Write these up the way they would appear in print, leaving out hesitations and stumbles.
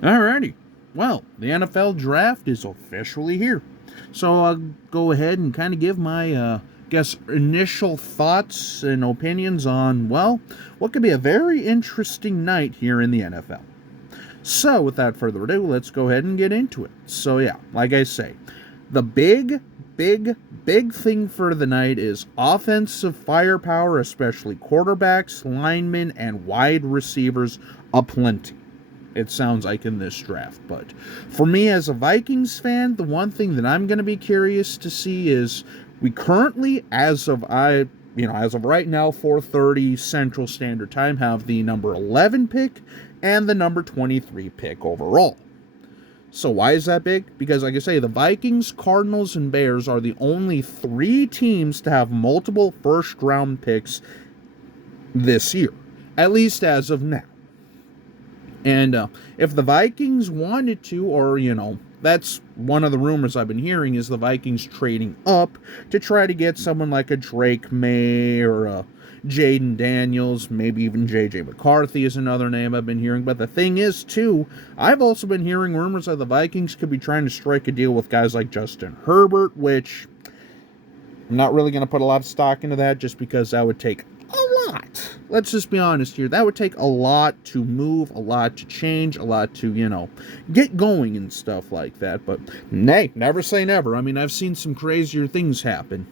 Alrighty. Well, the NFL draft is officially here. So I'll go ahead and kind of give my, initial thoughts and opinions on, well, what could be a very interesting night here in the NFL. So, without further ado, let's go ahead and get into it. So, yeah, like I say, the big thing for the night is offensive firepower, especially quarterbacks, linemen, and wide receivers aplenty. It sounds like in this draft. But for me as a Vikings fan, the one thing that I'm going to be curious to see is we currently, as of right now, 4:30 Central Standard Time, have the number 11 pick and the number 23 pick overall. So why is that big? Because like I say, the Vikings, Cardinals, and Bears are the only three teams to have multiple first round picks this year, at least as of now. And if the Vikings wanted to, or, that's one of the rumors I've been hearing, is the Vikings trading up to try to get someone like a Drake May or a Jaden Daniels, maybe even J.J. McCarthy is another name I've been hearing. But the thing is, too, I've also been hearing rumors that the Vikings could be trying to strike a deal with guys like Justin Herbert, which I'm not really going to put a lot of stock into that just because that would take a lot. Let's just be honest here. That would take a lot to move, a lot to change, a lot to, get going and stuff like that. But, nay, never say never. I mean, I've seen some crazier things happen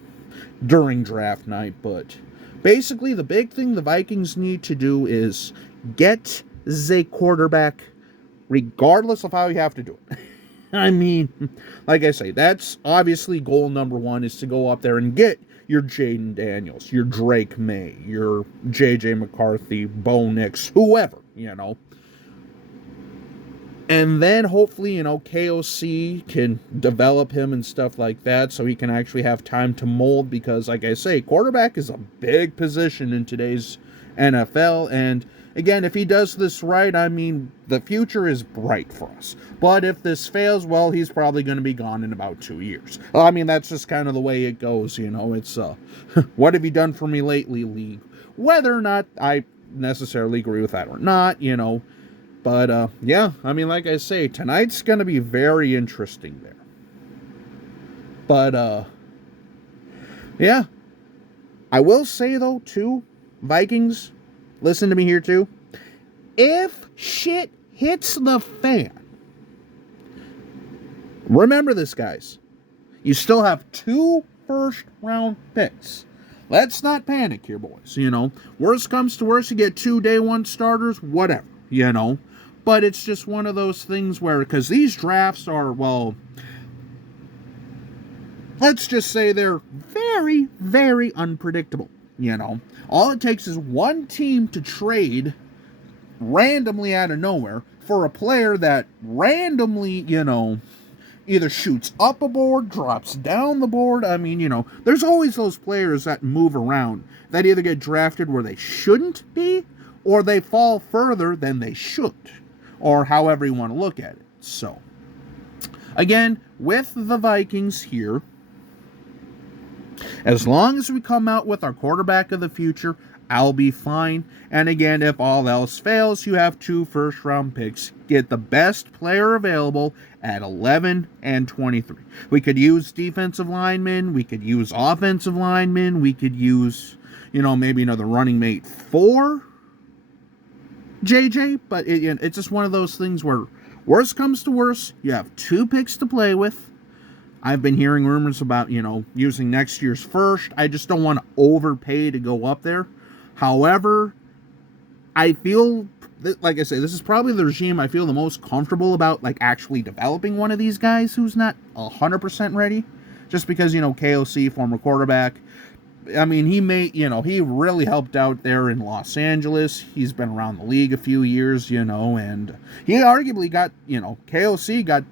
during draft night. But basically, the big thing the Vikings need to do is get the quarterback, regardless of how you have to do it. I mean, like I say, that's obviously goal number one, is to go up there and get your Jaden Daniels, your Drake May, your J.J. McCarthy, Bo Nix, whoever, And then hopefully, KOC can develop him and stuff like that so he can actually have time to mold because, like I say, quarterback is a big position in today's NFL. And again, if he does this right, I mean, the future is bright for us. But if this fails, well, he's probably going to be gone in about 2 years. I mean, that's just kind of the way it goes, It's, what have you done for me lately, league? Whether or not I necessarily agree with that or not, But, yeah, I mean, like I say, tonight's going to be very interesting there. But, yeah. I will say, though, too, Vikings, listen to me here, too. If shit hits the fan, remember this, guys. You still have 2 first-round picks. Let's not panic here, boys, Worst comes to worst, you get 2 day one starters, whatever, But it's just one of those things where, because these drafts are, well, let's just say they're very, very unpredictable, All it takes is one team to trade randomly out of nowhere for a player that randomly, either shoots up a board, drops down the board. I mean, there's always those players that move around that either get drafted where they shouldn't be or they fall further than they should. Or however you want to look at it. So, again, with the Vikings here, as long as we come out with our quarterback of the future, I'll be fine. And again, if all else fails, you have 2 first-round picks. Get the best player available at 11 and 23. We could use defensive linemen. We could use offensive linemen. We could use, maybe another running mate for JJ, but it's just one of those things where worst comes to worst, you have 2 picks to play with. I've been hearing rumors about, using next year's first. I just don't want to overpay to go up there. However, I feel, like I say, this is probably the regime I feel the most comfortable about, like, actually developing one of these guys who's not 100% ready. Just because, KOC, former quarterback, I mean, he really helped out there in Los Angeles. He's been around the league a few years, and he arguably got, KOC got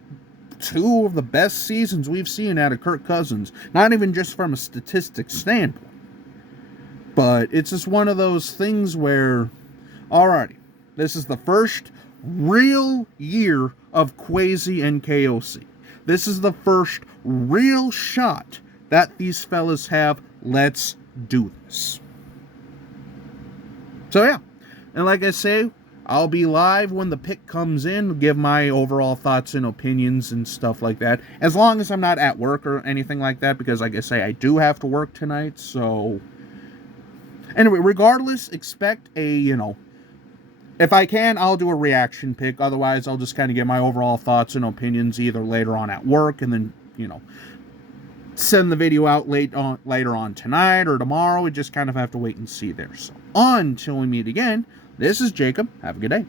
2 of the best seasons we've seen out of Kirk Cousins. Not even just from a statistics standpoint. But it's just one of those things where, alrighty, this is the first real year of Kwesi and KOC. This is the first real shot that these fellas have. Let's do this. So yeah, and like I say, I'll be live when the pick comes in, give my overall thoughts and opinions and stuff like that. As long as I'm not at work or anything like that, because like I say, I do have to work tonight. So anyway, regardless, expect a, if I can, On do a reaction pick. Otherwise, I'll just kind of get my overall thoughts and opinions either later on at work and then, send the video out later on tonight or tomorrow. We just kind of have to wait and see there. So until we meet again, this is Jacob. Have a good day.